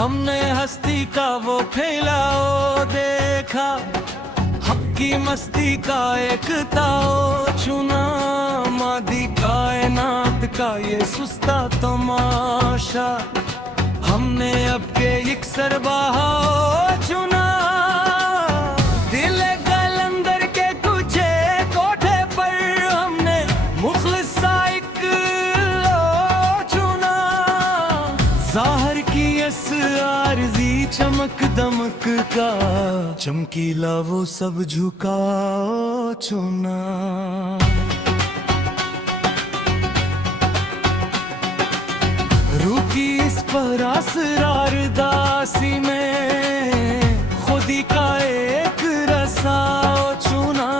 हमने हस्ती का वो फैलाओ देखा, हक की मस्ती का एक ताओ चुना, मादी कायनात का ये सुस्ता तमाशा, हमने अब के इक्सर बहाओ चुना। दिल कलंदर के कुछे कोठे पर हमने मुखलिस साइक लो चुना, ज़ाहिर की इस आरज़ी चमक दमक का, चमकीला वो सब झुकाओ चुना। रुकी इस पर असरार दासी में, खुदी का एक रसाओ चुना,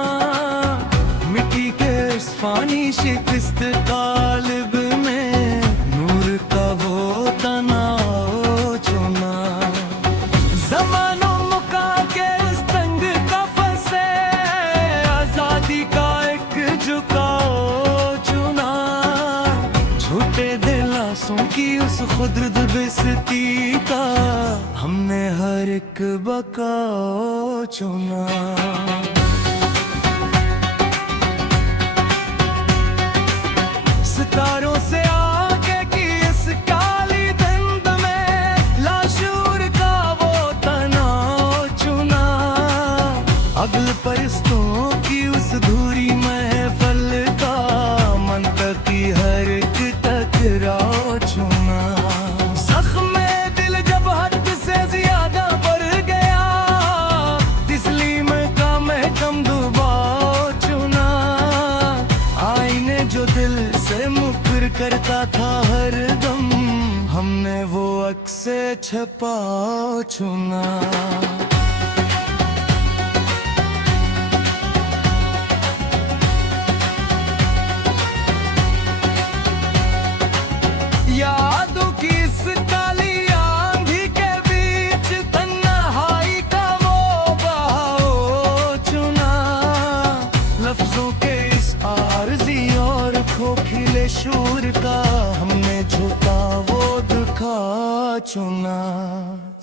मिट्टी के इस फानी शिकस्त कालिब में, नूर का वो तनाओ चुना। ज़मानो मुका के इस तंग कफ़स से, आज़ादी का एक झुकाओ चुना, छूटे दिलासों की उस खुदरत बेइज्जती का, हमने हर एक बकाओ चुना। सितारों से आगे की इस काली धुंध में, लाशूर का वो तनाव चुना, अगल परिस्तों की उस धूरी महफल का, मंतकी हर एक टकराओ चुना। ज़ख्म दिल जब हद से ज्यादा बढ़ गया, तिस्लीम का महकम दुबाओ चुना, आईने जो दिल से मुकर करता था हर दम, हमने वो अक्से छपाओ चुना। यादों की इस काली आंधी के बीच, तन्हाई का वो बहाओ चुना, लफ्जों के इस आरज़ी और खोखिले शूर का, हमने झूठा वो दुखा चुना।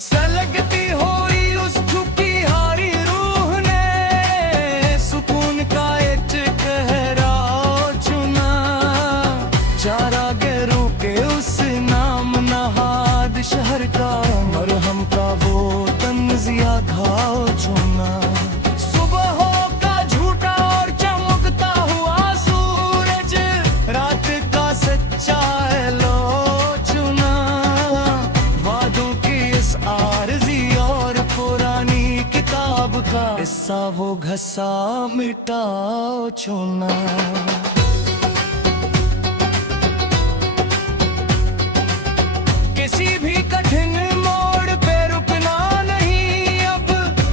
सलगती हुई उस झुकी हारी रूह ने, सुकून का एक कहराओ चुना, चारा गेरू के उस नाम नहाद शहर का, मरहम का वो तंजिया घाव चुना। सुबहों का झूठा और चमकता हुआ सूरज, रात का सच्चा लो चुना, वादों की इस आरज़ी और पुरानी किताब का, हिस्सा वो घसा मिटाओ चुना। किसी भी कठिन मोड़ पे रुकना नहीं, अब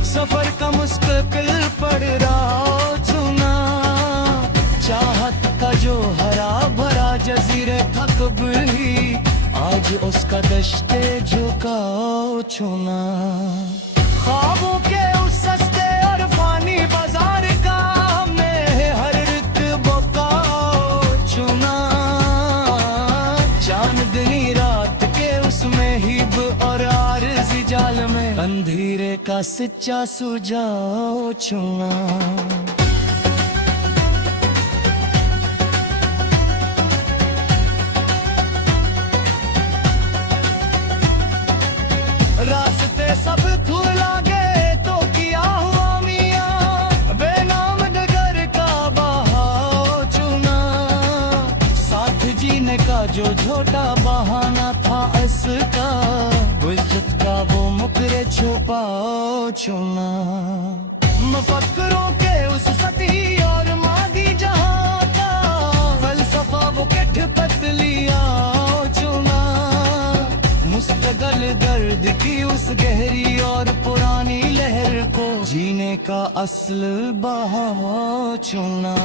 सफर का मुस्तकिल पड़ रहा चुना, चाहत का जो हरा भरा जजीरे था कभी, आज उसका दश्ते झुकाओ चुना। ख्वाबों के उस सस्ते और फानी बाजार का, हमने हर एक बकाओ चुना, चांदनी रात के उसमें हिब और आरज़ी जाल में, अंधेरे का सच्चा सुझाव चुना। रास्ते सब खुला गए तो किया हुआ मियां, बेनाम डगर का बहाओ चुना, साथ जीने का जो झोटा बहाना था इसका, इज्जत का वो मुकरे छुपाओ चुना। मफक्करों के उस सती और मादी जहां का, फलसफा वो किठ पतलिया चुना, मुस्तगल दर्द की उस गहरी और पुरानी लहर को, जीने का असल बहाव चुना।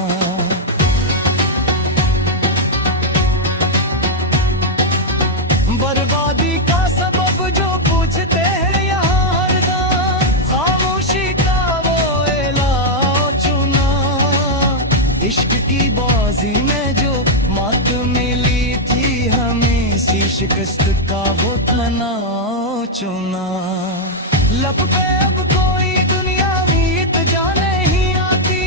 बर्बादी का सबब जो पूछते हैं यहाँ हरदम, खामोशी का वो इलाज चुना, इश्क की बाजी में जो मात मिली थी हमें, सी शिकस्त का वो तनाव चुना। लब पे अब कोई दुनियावी इत्जा नहीं आती,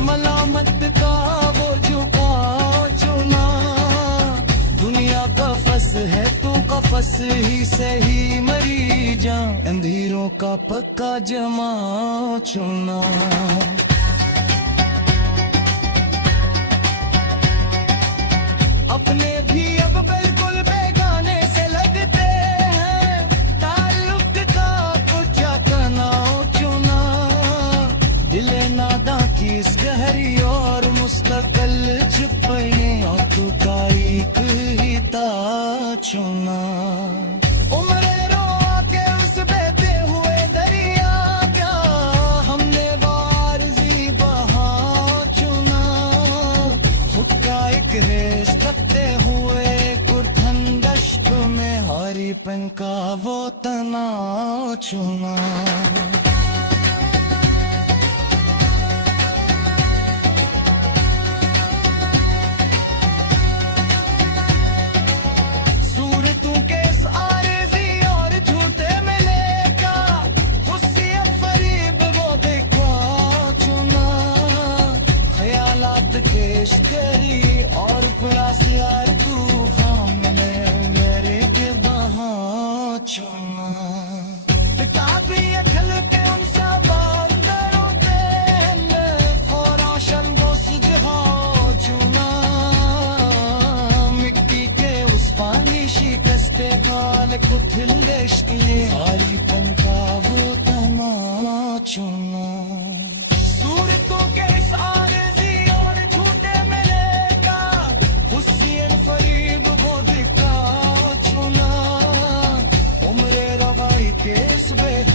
मलामत का वो झुकाव चुना। दुनिया का फस है तू कफस ही से ही मरी जा, अंधेरों का पक्का जमा चुना। अपने भी अब बिल्कुल बेगाने से लगते हैं, ताल्लुक का कुछ तनाव चुना। दिले नादा की इस गहरी और मुस्तकिल छुपने और तू का एक ही ता चुना। उम्रे रोआ के उस बहते हुए दरिया का हमने वारजी बहा चुना। खुद का एक रेस तपते हुए कुर्थन दश्त में हरीपन का वो तनाव चुना। करी और प्यार तूफान में मेरे के बहा चुना। किताबी अखल के उन बांदरों के और रोशन को सुझा चुना। मिट्टी के उस पानी शिकस्ते काल कुथिल देश के लिए हरी पन का वो तना चुना। सूरतों के सारे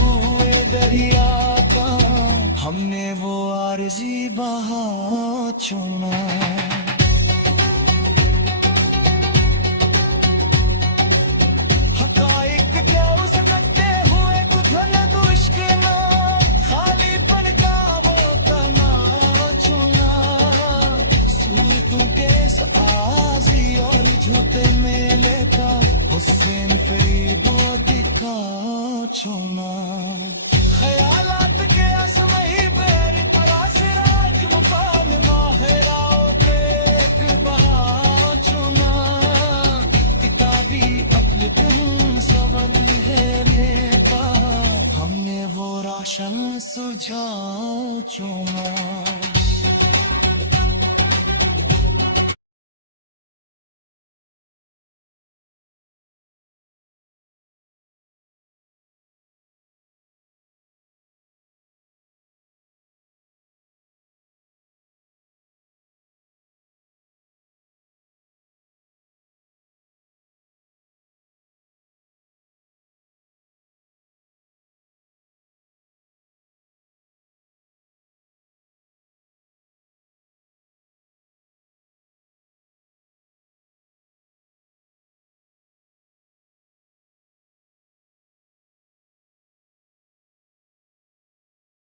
हुए दरिया का हमने वो आरज़ी बहा चुना। हक़ाइक़ के उस कटते हुए कुथल दुश्मना, खालीपन का वो तना चुना। सूरतों के इस आज़ी और झूठे मेले का हुस्न फरीबो दिखा चुना। ख्यालात के असमही बेर परासराज मुकाम माहिराओं के एक बहा चुना। किताबी अक्ल तुम सबब है लेता, हमने वो रोशन सुझा चुना।